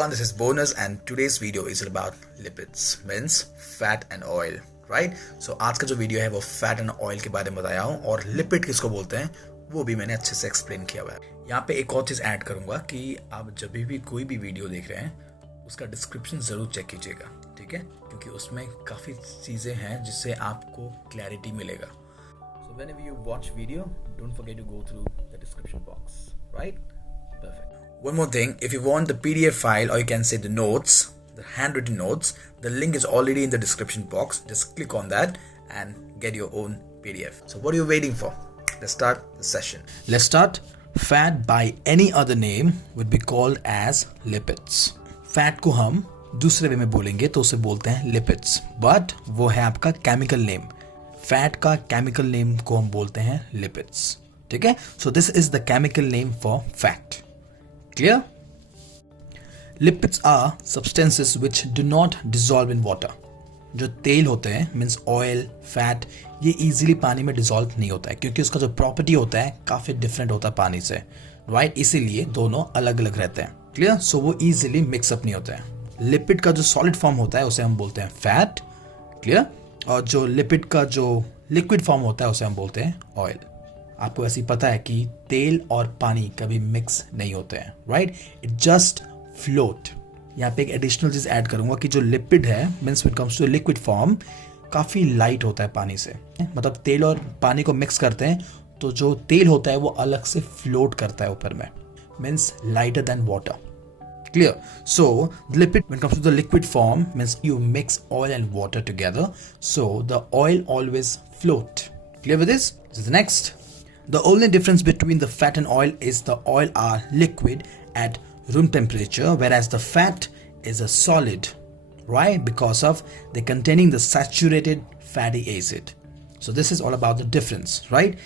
everyone, this is Bonus and today's video is about lipids, means fat and oil, right? So आज का जो video है वो fat and oil के बारे में बताया हूँ और लिपिड किसको बोलते हैं वो भी मैंने अच्छे से एक्सप्लेन किया हुआ है। यहाँ पे एक और चीज़ ऐड करूँगा कि आप जब भी कोई भी वीडियो देख रहे हैं उसका डिस्क्रिप्शन ज़रूर चेक कीजिएगा, ठीक है? क्योंकि उसमें काफ़ी चीज़ें हैं जिससे आपको क्लैरिटी मिलेगा। So whenever you watch video, don't forget to go through the description box, right? Perfect. One more thing, if you want the PDF file or you can say the notes, the handwritten notes, the link is already in the description box. Just click on that and get your own PDF. So what are you waiting for? Let's start the session. Let's start. Fat by any other name would be called as lipids. Fat को हम दूसरे वे में बोलेंगे तो उसे बोलते हैं lipids. But वो है आपका chemical name. Fat का chemical name को हम बोलते हैं lipids. ठीक है? So this is the chemical name for fat. Clear? Lipids are substances which do not dissolve in water. जो तेल होते हैं मीन्स ऑयल फैट ये इजीली पानी में डिसॉल्व नहीं होता है क्योंकि उसका जो प्रॉपर्टी होता है काफ़ी डिफरेंट होता है पानी से, राइट? इसीलिए दोनों अलग अलग रहते हैं। क्लियर? सो वो इजीली मिक्सअप नहीं होते हैं। लिपिड का जो सॉलिड फॉर्म होता है उसे हम बोलते हैं फैट, क्लियर? और जो लिपिड का जो लिक्विड फॉर्म होता है उसे हम बोलते हैं ऑयल। आपको ऐसे ही पता है कि तेल और पानी कभी मिक्स नहीं होते हैं, राइट? It just float. यहाँ पे एक एडिशनल चीज ऐड करूंगा कि जो लिपिड है means when comes to liquid form काफी लाइट होता है पानी से। मतलब तेल और पानी को मिक्स करते हैं तो जो तेल होता है वो अलग से फ्लोट करता है ऊपर में, means lighter than water. Clear? So the lipid when it comes to the liquid form means you mix oil and water together, so the oil always float. Clear with this? This is the next. The only difference between the fat and oil is the oil are liquid at room temperature, whereas the fat is a solid, right? Because of they containing the saturated fatty acid. So this is all about the difference, right?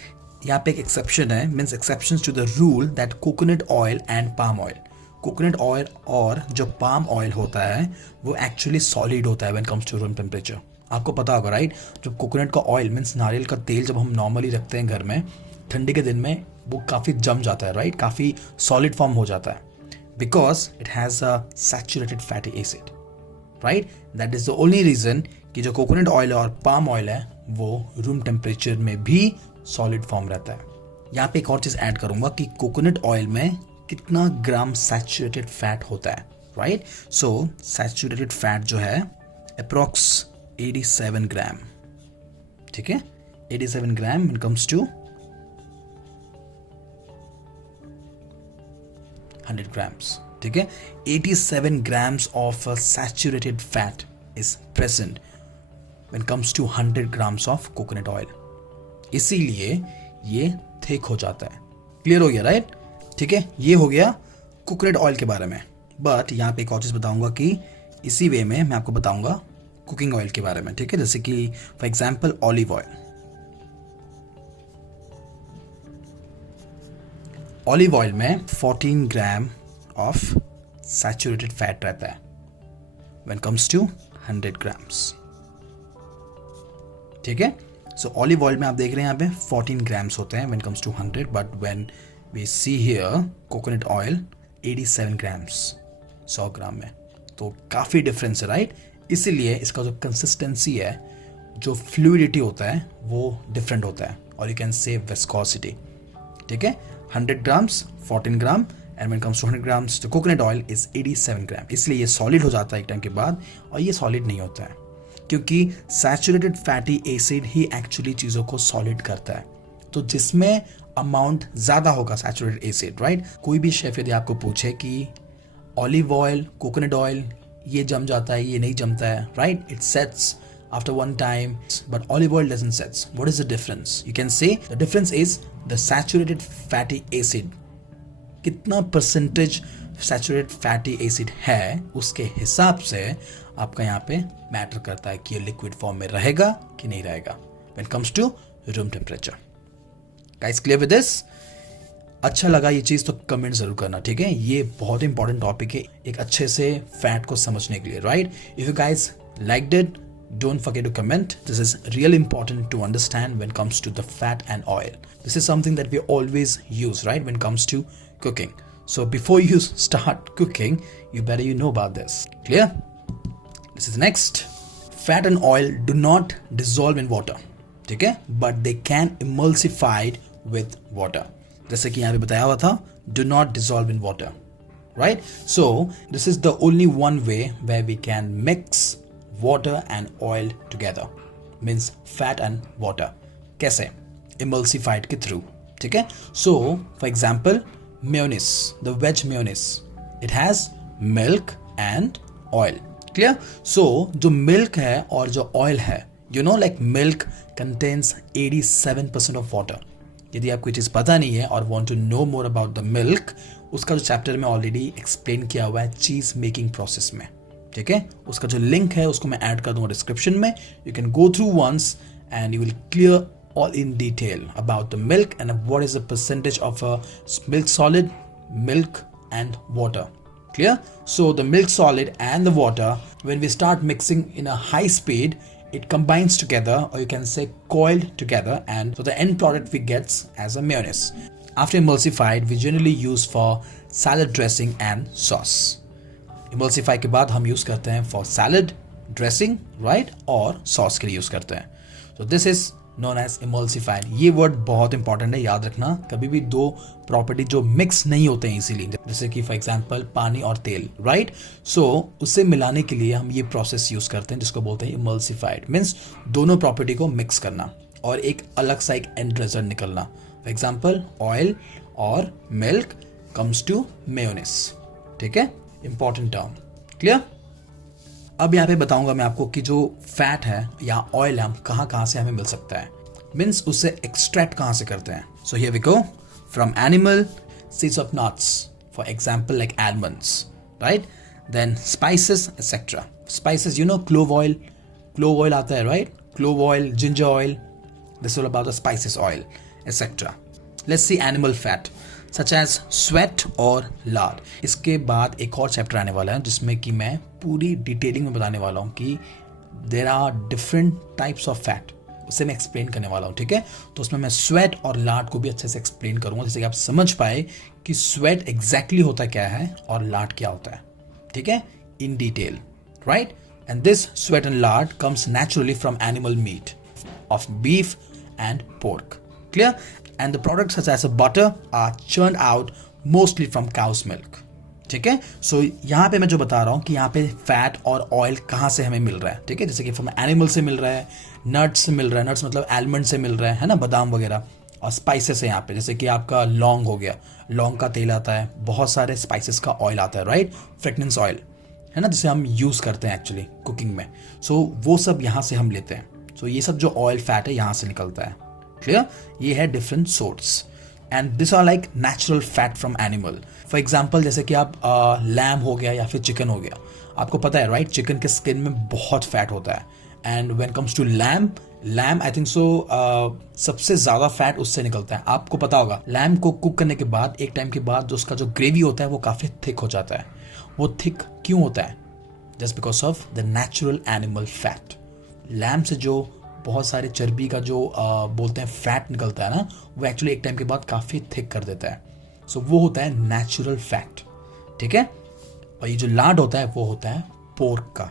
यहाँ पे एक exception है, means exceptions to the rule that coconut oil and palm oil. Coconut oil और जो palm oil होता है वो actually solid होता है when comes to room temperature. आपको पता होगा, राइट? जो कोकोनट का ऑयल मीन्स नारियल का तेल जब हम नॉर्मली रखते हैं घर में ठंडी के दिन में वो काफ़ी जम जाता है, राइट? काफ़ी सॉलिड फॉर्म हो जाता है because it has a saturated fatty acid, right? That is the only reason कि जो कोकोनट ऑयल और पाम ऑयल है वो रूम टेम्परेचर में भी सॉलिड फॉर्म रहता है। यहाँ पे एक और चीज़ ऐड करूँगा कि कोकोनट ऑयल में कितना ग्राम सैचुरेटेड फैट होता है, राइट? सो सैचुरेटेड फैट जो है अप्रॉक्स 87 ग्राम, ठीक है? 87 gram when comes to 100 grams, ठीक है? 87 grams of saturated fat is present when comes to 100 grams of coconut oil. इसीलिए ये थिक हो जाता है। क्लियर हो गया, राइट? ठीक है, ये हो गया कोकोनट ऑयल के बारे में। बट यहाँ पे एक और चीज़ बताऊंगा कि इसी वे में मैं आपको बताऊंगा कुकिंग ऑयल के बारे में, ठीक है? जैसे कि for example olive oil. Olive oil में 14 ग्राम ऑफ सैचुरेटेड फैट रहता है व्हेन कम्स टू 100 ग्राम्स, ठीक है? सो ऑलिव ऑयल में आप देख रहे हैं यहाँ पे 14 ग्राम्स होते हैं when comes to 100, but when we see here coconut oil 87 grams 100 gram में, तो काफ़ी डिफरेंस है, राइट? इसीलिए इसका जो कंसिस्टेंसी है, जो फ्लूइडिटी होता है वो डिफरेंट होता है और यू कैन से विस्कोसिटी, ठीक है? 100 grams 14 gram and when comes to 100 grams तो कोकोनट ऑयल इज 87 ग्राम। इसलिए ये सॉलिड हो जाता है एक टाइम के बाद और ये सॉलिड नहीं होता है क्योंकि सैचुरेटेड फैटी एसिड ही एक्चुअली चीज़ों को सॉलिड करता है। तो जिसमें अमाउंट ज़्यादा होगा सैचुरेटेड एसिड, राइट? कोई भी शेफ यदि आपको पूछे कि ऑलिव ऑयल कोकोनट ऑयल ये जम जाता है ये नहीं जमता है, right? It sets after one time but olive oil doesn't sets. What is the difference? You can say the difference is the saturated fatty acid. कितना परसेंटेज सैचुरेटेड फैटी एसिड है उसके हिसाब से आपका यहाँ पे मैटर करता है कि ये लिक्विड फॉर्म में रहेगा कि नहीं रहेगा when comes to room temperature. Guys, clear with this? अच्छा लगा ये चीज़ तो कमेंट जरूर करना, ठीक है? ये बहुत इंपॉर्टेंट टॉपिक है एक अच्छे से फैट को समझने के लिए, right? If you guys liked it, don't forget to comment. This is really important to understand when it comes to the fat and oil. This is something that we always use, right, when it comes to cooking. So before you start cooking, you better know about this. Clear? This is next. Fat and oil do not dissolve in water. ठीक है? But they can emulsified with water. जैसे कि यहाँ पे बताया हुआ था, do not dissolve in water. Right? So this is the only one way where we can mix water and oil together. Means fat and water. कैसे? Emulsified के through. ठीक है? So for example, mayonnaise, the veg mayonnaise, it has milk and oil. Clear? So जो milk है और जो oil है, you know like milk contains 87% of water. यदि आपको ये चीज़ पता नहीं है और want to know more about the milk, उसका जो चैप्टर में ऑलरेडी एक्सप्लेन किया हुआ है चीज मेकिंग प्रोसेस में. ठीक है? उसका जो लिंक है उसको मैं ऐड कर दूंगा डिस्क्रिप्शन में. You can go through once and you will clear all in detail about the milk and what is the percentage of milk solid, milk and water. Clear? So the milk solid and the water, when we start mixing in a high speed, it combines together, or you can say coiled together, and so the end product we get as a mayonnaise. After emulsified, we generally use for salad dressing and sauce. Emulsify के बाद हम use करते हैं for salad dressing, right? और sauce के लिए use करते हैं. So this is known as emulsified. ये वर्ड बहुत इंपॉर्टेंट है, याद रखना. कभी भी दो प्रॉपर्टी जो मिक्स नहीं होते हैं इसीलिए, जैसे कि फॉर एग्जांपल पानी और तेल, राइट? सो उसे मिलाने के लिए हम ये प्रोसेस यूज करते हैं जिसको बोलते हैं emulsified. मीन्स दोनों प्रॉपर्टी को मिक्स करना और एक अलग सा एक एंड रिजल्ट निकलना. फॉर एग्जाम्पल ऑयल और मिल्क कम्स टू मेयोनेस. ठीक है? Important term. क्लियर? अब यहाँ पे बताऊंगा मैं आपको कि जो फैट है या ऑयल है कहाँ से हमें मिल सकता है. मीन्स उससे एक्सट्रैक्ट कहाँ से करते हैं. So here we go. From animal, seeds of nuts, for example like almonds, right? Then spices etcetera. Spices, you know, clove oil आता है, right? Clove oil, ginger oil, this all about the spices oil etcetera. Let's see animal fat such as sweat और lard. इसके बाद एक और chapter आने वाला है जिसमें कि मैं पूरी डिटेलिंग में बताने वाला हूँ कि there are different types of fat. उसे मैं एक्सप्लेन करने वाला हूँ. ठीक है? तो उसमें मैं स्वेट और लाड को भी अच्छे से एक्सप्लेन करूँगा जैसे कि आप समझ पाए कि स्वेट एग्जैक्टली होता क्या है और लाड क्या होता है. ठीक है? In detail, right? And this sweat and lard comes naturally from animal meat of beef and pork. Clear? And the products such as a butter are churned out mostly from cow's milk. ठीक है? सो यहाँ पे मैं जो बता रहा हूँ कि यहाँ पे फैट और ऑयल कहाँ से हमें मिल रहा है. ठीक है? जैसे कि फ्रॉम एनिमल से मिल रहा है, नट्स से मिल रहा है, नट्स मतलब आलमंड से मिल रहा है ना, बादाम वगैरह. और स्पाइसेस है यहाँ पे, जैसे कि आपका लौंग हो गया, लौंग का तेल आता है, बहुत सारे स्पाइसेस का ऑयल आता है, राइट? फ्रेगनेंस ऑयल है ना, जिसे हम यूज़ करते हैं एक्चुअली कुकिंग में. सो वो सब यहाँ से हम लेते हैं. सो ये सब जो ऑयल फैट है यहाँ से निकलता है. क्लियर? ये है different source and this are like natural fat from animal. For example जैसे कि आप लैम हो गया या फिर चिकन हो गया, आपको पता है, राइट? चिकन के स्किन में बहुत फैट होता है. And when comes to lamb I think so सबसे ज़्यादा फैट उससे निकलता है. आपको पता होगा लैम को कुक करने के बाद एक टाइम के बाद जो उसका जो ग्रेवी होता है वो काफ़ी थिक हो जाता है. वो थिक क्यों होता है? Just because of the natural animal fat. Lamb से जो बहुत सारे चर्बी का जो बोलते हैं फैट निकलता है ना, वो एक्चुअली एक टाइम के बाद काफ़ी थिक कर देता है. सो वो होता है नेचुरल फैट. ठीक है? और ये जो लाड होता है वो होता है पोर्क का.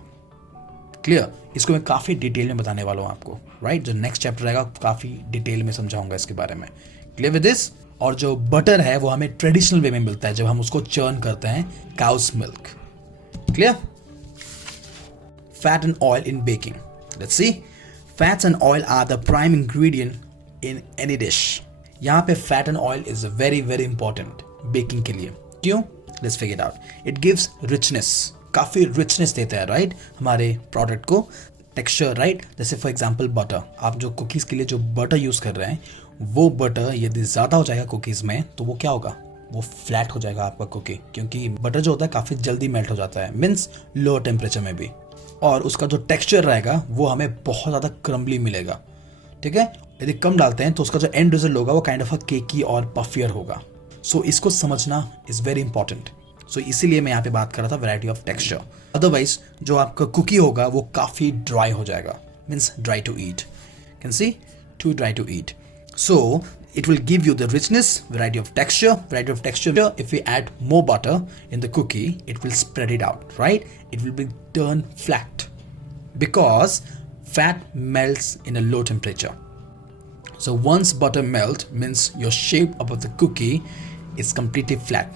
क्लियर? इसको मैं काफ़ी डिटेल में बताने वाला हूँ आपको, राइट? जो नेक्स्ट चैप्टर रहेगा काफ़ी डिटेल में समझाऊंगा इसके बारे में. Clear with this? और जो बटर है वो हमें ट्रेडिशनल वे में मिलता है जब हम उसको चर्न करते हैं cows milk. Clear? Fat and oil in baking. Let's see. Fats and oil are the prime ingredient in any dish. यहाँ पे fat and oil is very very important baking के लिए. क्यों? Let's figure it out. It gives richness. काफ़ी richness देता है, right? हमारे product को texture, right? जैसे for example butter. आप जो cookies के लिए जो butter use कर रहे हैं, वो butter यदि ज़्यादा हो जाएगा cookies में तो वो क्या होगा? वो फ्लैट हो जाएगा आपका कुकी, क्योंकि बटर जो होता है काफ़ी जल्दी मेल्ट हो जाता है, मीन्स लोअर टेम्परेचर में भी. और उसका जो टेक्सचर रहेगा वो हमें बहुत ज़्यादा क्रम्बली मिलेगा. ठीक है? यदि कम डालते हैं तो उसका जो एंड रिजल्ट होगा वो काइंड ऑफ अ केकी और पफियर होगा. सो इसको समझना इज़ वेरी इंपॉर्टेंट. सो इसीलिए मैं यहाँ पे बात कर रहा था वैरायटी ऑफ टेक्सचर. अदरवाइज जो आपका कुकी होगा वो काफ़ी ड्राई हो जाएगा, means dry to eat. Can see? Too dry to eat. So it will give you the richness, variety of texture. If we add more butter in the cookie, it will spread it out, right? It will be turned flat because fat melts in a low temperature. So once butter melt means your shape of the cookie is completely flat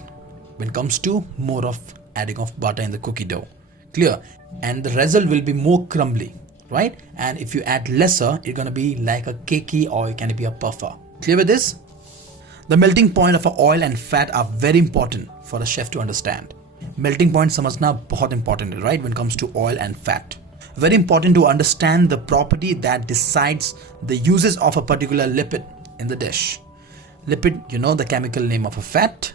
when it comes to more of adding of butter in the cookie dough. Clear? And the result will be more crumbly, right? And if you add lesser, it's gonna be like a cakey or it can be a puffer. Clear with this? The melting point of oil and fat are very important for a chef to understand. Melting point समझना बहुत important है, right? When it comes to oil and fat. Very important to understand the property that decides the uses of a particular lipid in the dish. Lipid, you know the chemical name of a fat.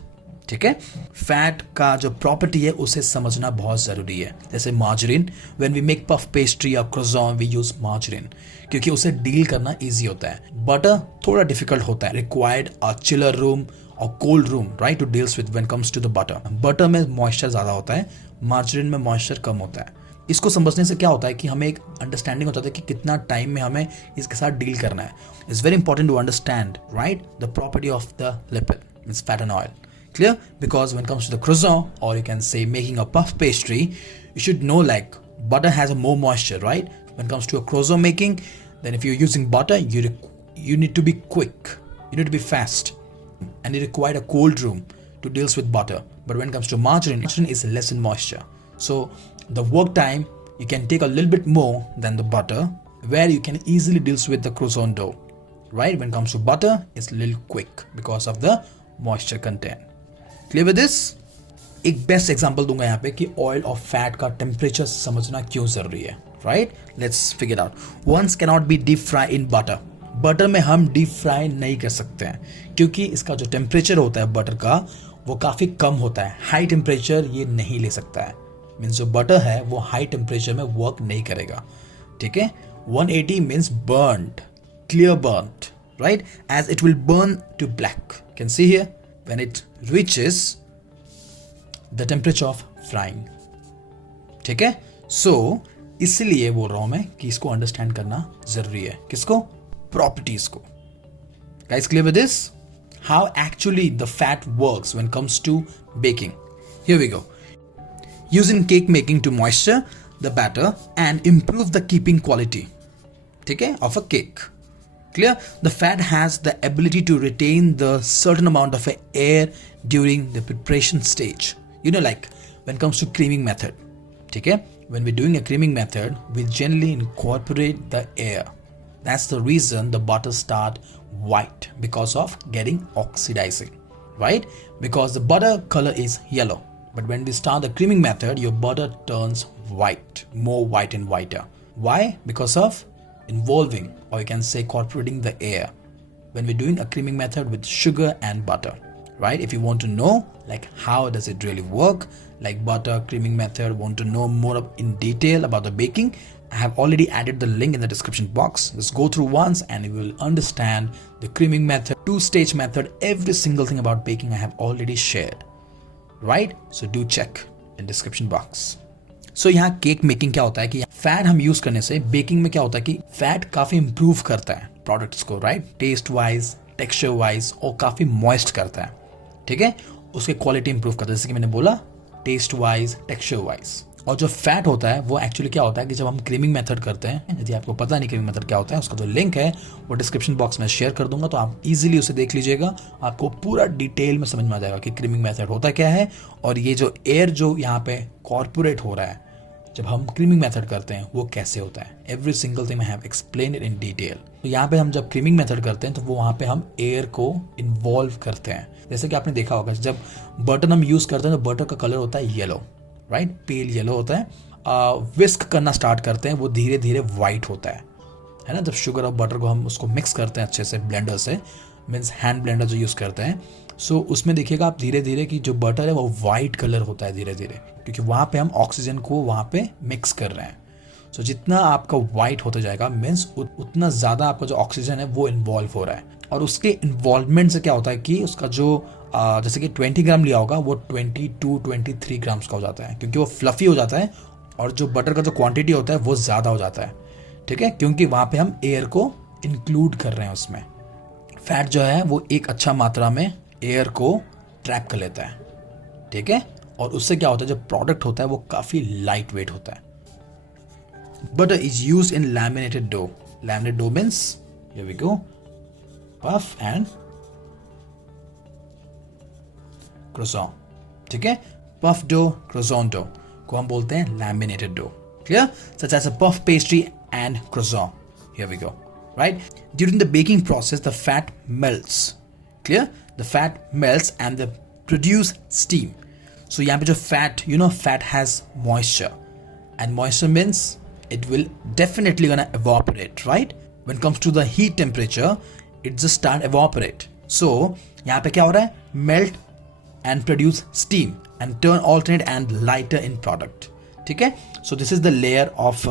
ठीक है, fat का जो property है उसे समझना बहुत ज़रूरी है. जैसे margarine, when we make puff pastry या क्रोज़ॉन वी यूज़ मार्जरीन क्योंकि उसे डील करना इजी होता है. बटर थोड़ा डिफिकल्ट होता है, रिक्वायर्ड अ चिलर रूम और cold room, right, to deals with when comes to the butter. Butter में मॉइस्चर ज़्यादा होता है, मार्जरीन में मॉइस्चर कम होता है. इसको समझने से क्या होता है कि हमें एक अंडरस्टैंडिंग होता है कि कितना टाइम में हमें इसके साथ डील करना है. It's very important to understand, right, the property of the lipid means fat and oil. Clear? Because when it comes to the croissant, or you can say making a puff pastry, you should know like butter has a more moisture, right? When it comes to a croissant making, then if you're using butter, you need to be quick, you need to be fast, and you require a cold room to deals with butter. But when it comes to margarine is less in moisture, so the work time you can take a little bit more than the butter, where you can easily deals with the croissant dough, right? When it comes to butter, it's a little quick because of the moisture content. Clear with this? एक best example दूंगा यहाँ पे कि oil और fat का temperature समझना क्यों जरूरी है, right? Let's figure out. Once cannot be deep fry in butter. Butter में हम डीप फ्राई नहीं कर सकते हैं क्योंकि इसका जो टेम्परेचर होता है बटर का वो काफ़ी कम होता है. हाई टेम्परेचर ये नहीं ले सकता है, मीन्स जो बटर है वो हाई टेम्परेचर में वर्क नहीं करेगा. ठीक है, 180 means burned, clear burned, right, as it will burn to black. Can see here when it reaches the temperature of frying. ठीक है, so इसलिए बोल रहा हूं मैं कि इसको अंडरस्टैंड करना जरूरी है. किसको? प्रॉपर्टीज को. Guys, clear with this? How actually the fat works when it comes to baking. Here we go. Using cake making to moisture the batter and improve the keeping quality, ठीक है, of a cake. Clear? The fat has the ability to retain the certain amount of air during the preparation stage. You know, like when it comes to creaming method. Okay? When we're doing a creaming method, we generally incorporate the air. That's the reason the butter start white because of getting oxidizing, right? Because the butter color is yellow. But when we start the creaming method, your butter turns white, more white and whiter. Why? Because of involving, or you can say incorporating the air when we're doing a creaming method with sugar and butter, right? If you want to know like how does it really work, like butter creaming method, want to know more in detail about the baking, I have already added the link in the description box. Just go through once and you will understand the creaming method, two-stage method, every single thing about baking I have already shared, right? So do check in description box. सो यहाँ cake making क्या होता है कि fat हम use करने से baking में क्या होता है कि फैट काफी इंप्रूव करता है प्रोडक्ट्स को, right, taste wise, texture wise, और काफी मॉइस्ट करता है. ठीक है, उसकी क्वालिटी इंप्रूव करता है, जैसे कि मैंने बोला, टेस्ट वाइज, टेक्सचर वाइज. और जो फैट होता है वो एक्चुअली क्या होता है कि जब हम क्रीमिंग मेथड करते हैं, यदि आपको पता नहीं क्रीमिंग मेथड क्या होता है, उसका जो लिंक है वो डिस्क्रिप्शन बॉक्स में शेयर कर दूंगा, तो आप इजीली उसे देख लीजिएगा. आपको पूरा डिटेल में समझ में आ जाएगा कि क्रीमिंग मेथड होता क्या है और ये जो एयर जो यहाँ पे कॉर्पोरेट हो रहा है जब हम क्रीमिंग मेथड करते हैं वो कैसे होता है. Every single thing I have explain it in detail. तो यहाँ पे हम जब क्रीमिंग मेथड करते हैं तो वो वहाँ पे हम एयर को इन्वॉल्व करते हैं. जैसे कि आपने देखा होगा जब बटर हम यूज़ करते हैं तो बटर का कलर होता है येलो, राइट, पेल येलो होता है. विस्क करना स्टार्ट करते हैं वो धीरे धीरे वाइट होता है ना. जब शुगर और बटर को हम उसको मिक्स करते हैं अच्छे से ब्लेंडर से, मीन्स हैंड ब्लेंडर जो यूज़ करते हैं, सो उसमें देखिएगा आप धीरे धीरे कि जो बटर है वो वाइट कलर होता है धीरे धीरे, क्योंकि वहाँ पे हम ऑक्सीजन को वहाँ पे मिक्स कर रहे हैं. सो जितना आपका वाइट होता जाएगा मीन्स उतना ज़्यादा आपका जो ऑक्सीजन है वो इन्वॉल्व हो रहा है. और उसके इन्वॉल्वमेंट से क्या होता है कि उसका जो जैसे कि 20 ग्राम लिया होगा वो 22-23 ग्राम्स का हो जाता है, क्योंकि वो फ्लफ़ी हो जाता है और जो बटर का जो क्वांटिटी होता है वो ज़्यादा हो जाता है. ठीक है, क्योंकि वहाँ पे हम एयर को इंक्लूड कर रहे हैं उसमें. फैट जो है वो एक अच्छा मात्रा में एयर को ट्रैप कर लेता है, ठीक है, और उससे क्या होता है, जो प्रोडक्ट होता है वो काफ़ी लाइट वेट होता है. Butter is used in laminated dough. Laminated dough means, here we go, puff and croissant. ठीक है, puff dough, croissant dough को हम बोलते हैं laminated dough. Clear? Such as a puff pastry and croissant. Here we go. Right? During the baking process, the fat melts. Clear? The fat melts and they produce steam. So यहाँ पे जो fat, fat has moisture, and moisture means it will definitely gonna evaporate, right? When it comes to the heat temperature, it just start evaporate. So यहाँ पे क्या हो रहा है, melt and produce steam and turn alternate and lighter in product. ठीक है, so this is the layer of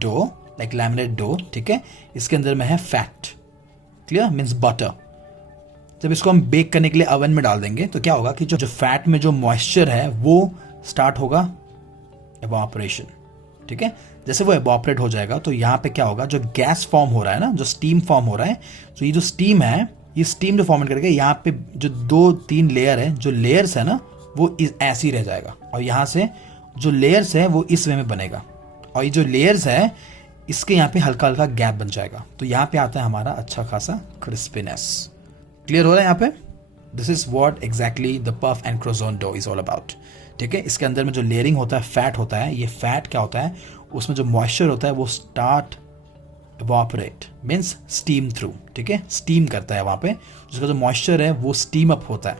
dough, like laminated dough. ठीक है, इसके अंदर में है fat. Clear? Means butter. जब इसको हम बेक करने के लिए ओवन में डाल देंगे तो क्या होगा कि जो फैट में जो मॉइस्चर है वो स्टार्ट होगा एवापोरेशन. ठीक है, जैसे वो एवापोरेट हो जाएगा तो यहाँ पे क्या होगा, जो गैस फॉर्म हो रहा है ना, जो स्टीम फॉर्म हो रहा है, तो ये जो स्टीम है, ये स्टीम जो फॉर्म करके यहाँ पे जो 2-3 लेयर है, जो लेयर्स है ना वो ऐसे ही रह जाएगा, और यहाँ से जो लेयर्स है वो इस वे में बनेगा, और ये जो लेयर्स है इसके यहाँ पे हल्का हल्का गैप बन जाएगा. तो यहाँ पे आता है हमारा अच्छा खासा क्रिस्पीनेस. क्लियर हो रहा है यहाँ पे? This is what exactly the puff and croissant dough is all about. ठीक है, इसके अंदर में जो लेयरिंग होता है, फैट होता है, ये फैट क्या होता है, उसमें जो मॉइस्चर होता है वो start evaporate, means steam through. ठीक है, स्टीम करता है वहाँ पे, उसका जो मॉइस्चर है वो स्टीम अप होता है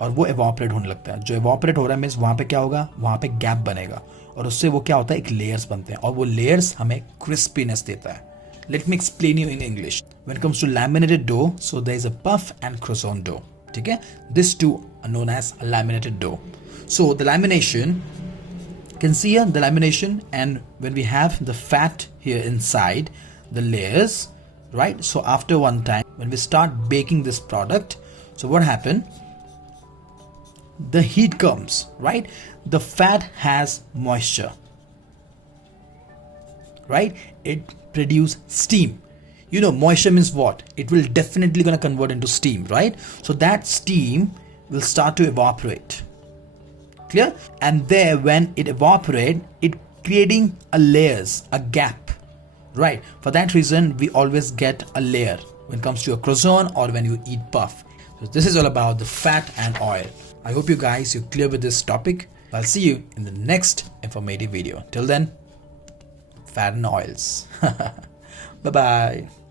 और वो एवापोरेट होने लगता है. जो एवापोरेट हो रहा है मीन्स वहाँ पे क्या होगा, वहाँ पे गैप बनेगा, और उससे वो क्या होता है, एक लेयर्स बनते हैं, और वो लेयर्स हमें क्रिस्पीनेस देता है. Let me explain you in English. When it comes to laminated dough, so there is a puff and croissant dough. ठीक है, these two are known as a laminated dough. So the lamination, can see here the lamination, and when we have the fat here inside the layers, right? So after one time, when we start baking this product, so what happened? The heat comes, right? The fat has moisture, right? It produce steam. Moisture means what? It will definitely gonna convert into steam, right? So that steam will start to evaporate. Clear? And there, when it evaporate, it creating a layers, a gap, right? For that reason, we always get a layer when it comes to a croissant or when you eat puff. So this is all about the fat and oil. I hope you guys, you're clear with this topic. I'll see you in the next informative video. Till then, fat and oils. Bye bye.